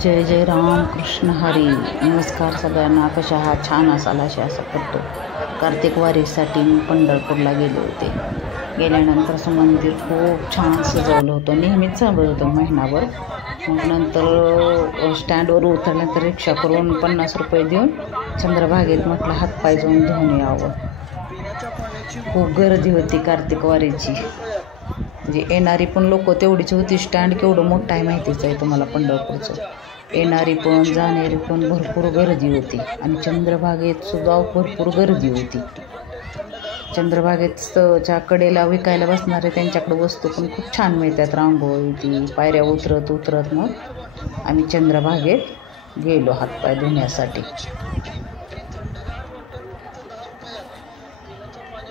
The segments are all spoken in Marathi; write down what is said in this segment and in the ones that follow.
जय जय राम कृष्ण हरी. नमस्कार सगळ्यांना. कशा आहात? छान असाल असे आशा करतो. कार्तिक वारीसाठी मी पंढरपूरला गेले होते. गेल्यानंतर असं मंदिर खूप छान सजवलं होतं. नेहमीच चालू होतं महिनाभर. मग नंतर स्टँडवर उतरल्यानंतर रिक्षा करून 50 रुपये देऊन चंद्रभागेत म्हटलं हातपाय जाऊन धुवून यावं. खूप गर्दी होती कार्तिक वारीची. म्हणजे येणारी पण लोक तेवढीच होती. स्टँड केवढं मोठं आहे माहितीच आहे तुम्हाला पंढरपूरचं. येणारी पण जाणारी पण भरपूर गर्दी होती. आणि चंद्रभागेत सुद्धा भरपूर गर्दी होती. चंद्रभागेच्या कडेला विकायला बसणारे त्यांच्याकडे वस्तू पण खूप छान मिळतात. रांगोळी ती पायऱ्या उतरत मग आम्ही चंद्रभागेत गेलो हातपाय धुण्यासाठी.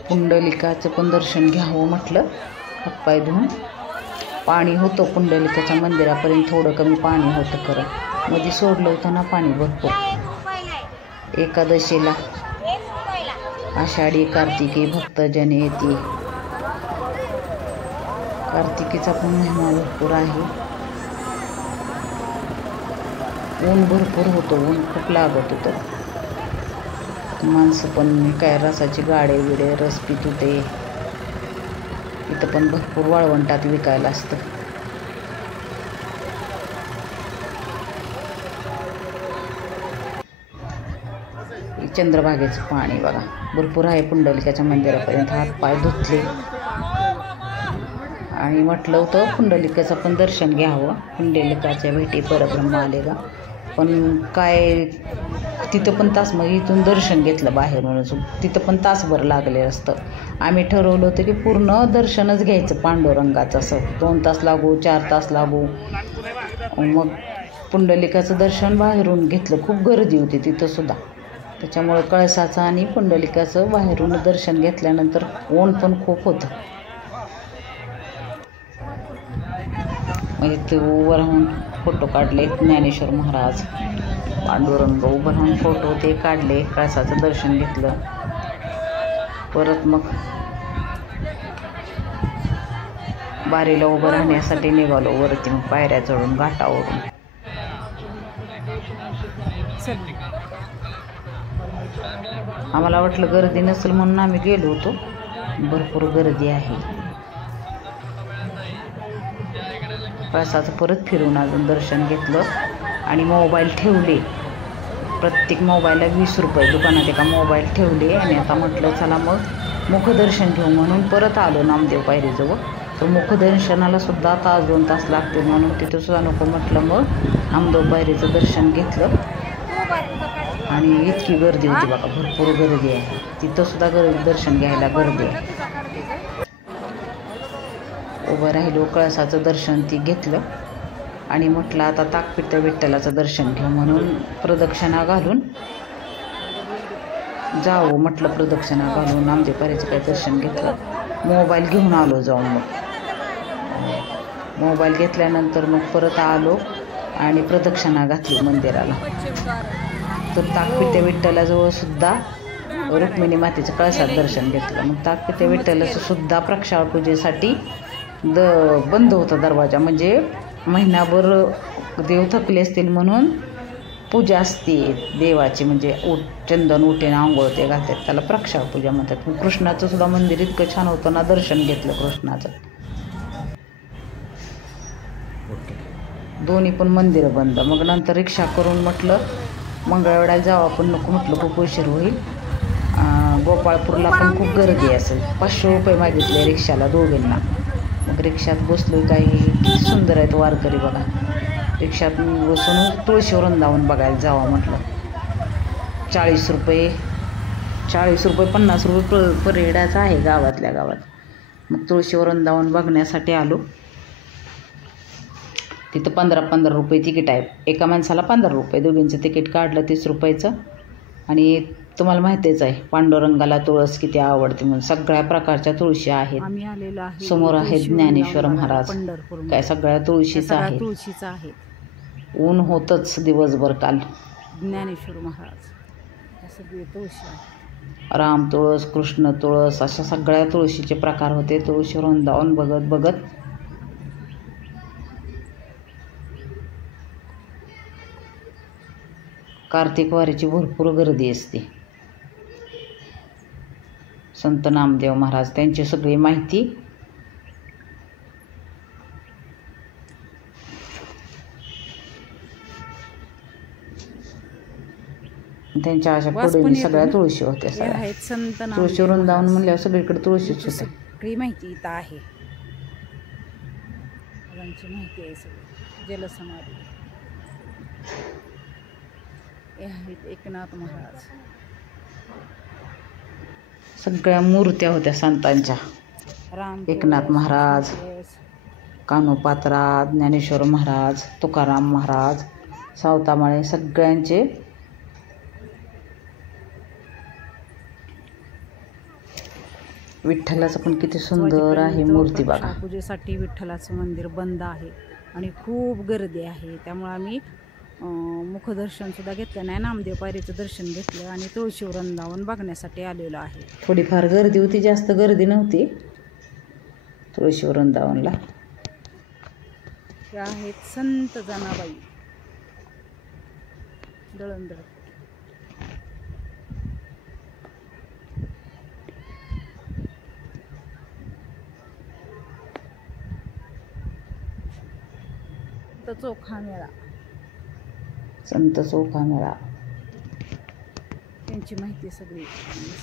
पुंडलिकाचं पण दर्शन घ्यावं म्हटलं हातपाय धुवून. पाणी होतं पुंडलिकाच्या मंदिरापर्यंत. थोडं कमी पाणी होतं खरं. मध्ये सोडलं होतं ना पाणी भरपूर. एकादशीला आषाढी कार्तिकी भक्तजन येते. कार्तिकीचा पण महिमा भरपूर आहे. ऊन भरपूर होतं. ऊन खूप लागत होतं. माणसं पण काय रसाची गाडे बिडे रस पित होते. इथं पण भरपूर वाळवंटात विकायला असतं. चंद्रभागेचं पाणी बघा भरपूर आहे. पुंडलिकाच्या मंदिरापर्यंत हातपाय धुतले आणि म्हटलं होतं पुंडलिकाचं पण दर्शन घ्यावं. पुंडलिकाच्या भेटी परब्रह्म आलेला. पण काय तिथं पण तास मग इथून दर्शन घेतलं बाहेरून. तिथं पण तासभर लागले असतं. आम्ही ठरवलं होतं की पूर्ण दर्शनच घ्यायचं पांडुरंगाचं. असं 2 तास लागू 4 तास लागू. मग पुंडलिकाचं दर्शन बाहेरून घेतलं. खूप गर्दी होती तिथं सुद्धा. त्याच्यामुळे कळसाचं आणि पुंडलिकाचं बाहेरून दर्शन घेतल्यानंतर ऊन पण खूप होतं. मग इथे उभं राहून फोटो काढले. ज्ञानेश्वर महाराज पांडुरंग उभं राहून फोटो ते काढले. कळसाचं दर्शन घेतलं. परत मग बारीला उभं राहण्यासाठी निघालो वरती. मग पायऱ्या चढून घाटावरून. आम्हाला वाटलं गर्दी नसेल म्हणून आम्ही गेलो होतो. भरपूर गर्दी आहे. कळसाचं परत फिरून अजून दर्शन घेतलं आणि मोबाईल ठेवले. प्रत्येक मोबाईलला 20 रुपये. दुकानात एका मोबाईल ठेवले आणि आता म्हटलं चला मग मुखदर्शन घेऊ म्हणून परत आलो नामदेव पायरीजवळ. तर मुखदर्शनाला सुद्धा तास 2 तास लागते म्हणून तिथं सुद्धा नको म्हटलं. मग नामदेव पायरीचं दर्शन घेतलं आणि इतकी गर्दी होती बघा. भरपूर गर्दी आहे तिथं सुद्धा. दर्शन घ्यायला गर्दी आहे. उभं राहिलो. कळसाचं दर्शन ती घेतलं आणि म्हटलं आता ताकपित्त विठ्ठलाचं दर्शन घेऊ म्हणून प्रदक्षिणा घालून जावं म्हटलं. प्रदक्षिणा घालून नामदेव पायरीचं काय दर्शन घेतलं. मोबाईल घेऊन आलो जाऊन. मग मोबाईल घेतल्यानंतर मग परत आलो आणि प्रदक्षिणा घातली मंदिराला. तर ताकपित्त विठ्ठलाजवळ सुद्धा रुक्मिणी मातेचं कळसात दर्शन घेतलं. मग ताकपित्त विठ्ठलाचं सुद्धा प्रक्षाळ पूजेसाठी बंद होता दरवाजा. म्हणजे महिनाभर देव थकले असतील म्हणून पूजा असते देवाची. म्हणजे चंदन उठेन आंघोळ ते घालतात त्याला प्रक्षाळ पूजा म्हणतात. मग कृष्णाचं सुद्धा मंदिर इतकं छान होतं ना. दर्शन घेतलं कृष्णाचं. दोन्ही पण मंदिरं बंद. मग नंतर रिक्षा करून म्हटलं मंगळवेढ्याला जावं. आपण नको म्हटलं खूप उशीर होईल. गोपाळपूरला पण खूप गर्दी असेल. 500 रुपये मागितले रिक्षाला दोघींना. मग रिक्षात बसलो. काही किती सुंदर आहेत वारकरी बघा. रिक्षात बसून तुळशी वृंदावन बघायला जावं म्हटलं. 40 रुपये 50 रुपये परेडाचं आहे गावातल्या गावात. मग तुळशी वृंदावन बघण्यासाठी आलो. तिथं 15 रुपये तिकीट आहे. एका माणसाला 15 रुपये. दोघींचं तिकीट काढलं 30 रुपयाचं. आणि तुम्हाला माहितीच आहे पांडुरंगाला तुळस किती आवडते म्हणून. सगळ्या प्रकारच्या तुळशी आहेत. समोर आहेत ज्ञानेश्वर महाराज. काय सगळ्या तुळशीचं आहे. ऊन होतंच दिवसभर काल. ज्ञानेश्वर महाराज सगळे तुळशी, राम तुळस कृष्ण तुळस अशा सगळ्या तुळशीचे प्रकार होते. तुळशी वृंदावन बघत कार्तिक वारीची भरपूर गर्दी असते. संत नामदेव महाराज त्यांची सगळी माहिती त्यांच्या अशा पुढे सगळ्या तुळशी होत्या. सगळ्या तुळशी वृंदावन म्हणल्यावर सगळीकडे तुळशीच होते. सगळी माहिती इथं आहे. माहिती आहे सगळी. जलसमाधी हे आहेत एकनाथ महाराज. सगळ्या मूर्त्या होत्या संतांच्या. एकनाथ महाराज, कानोपात्रा, ज्ञानेश्वर महाराज, तुकाराम महाराज, सावतामाळे सगळ्यांचे विठ्ठलाचं पण किती सुंदर आहे मूर्ती बघा. पूजेसाठी विठ्ठलाचं मंदिर बंद आहे आणि खूप गर्दी आहे. त्यामुळे आम्ही मुखदर्शन सुद्धा घेतलं नाही. नामदेव पायरीचं दर्शन घेतलं आणि तुळशी वृंदावन बघण्यासाठी आलेलो आहे. थोडीफार गर्दी होती, जास्त गर्दी नव्हती तुळशी वृंदावनला. हे आहेत संत जनाबाई दळणदळ. चोखा मेळा, संत चोखा मेळा त्यांची माहिती सगळी.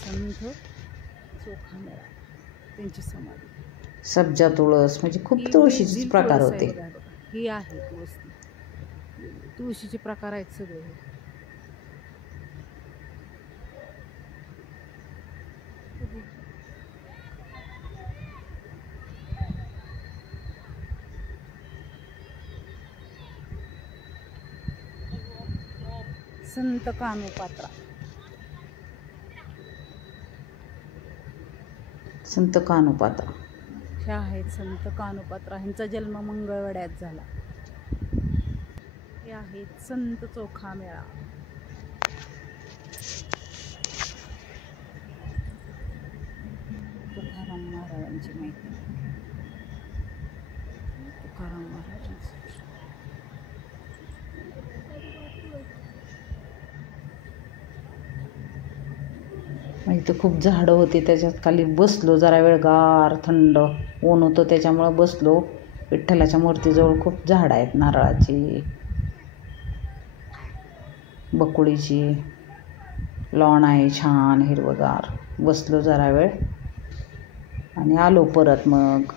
संत चोखा मेळा, त्यांची समाधी. सब्जा तुळस म्हणजे खूप तुळशीचे प्रकार होते. ही आहे तुळस, तुळशीचे प्रकार आहेत सगळे. संत कानोपात्रा, संत कानोपात्रा हे आहेत संत कानोपात्रा. ह्यांचा जन्म मंगळवेढ्यात झाला. हे आहेत संत चोखा मेळा. तुकाराम महाराजांची माहिती. तुकाराम महाराजांची इथं खूप झाडं होती, त्याच्यात खाली बसलो जरा वेळ. गार थंड ऊन होतं त्याच्यामुळं बसलो. विठ्ठलाच्या मूर्तीजवळ खूप झाडं आहेत, नारळाची, बकुळीची. लॉन आहे छान हिरवगार. बसलो जरा वेळ आणि आलो परत. मग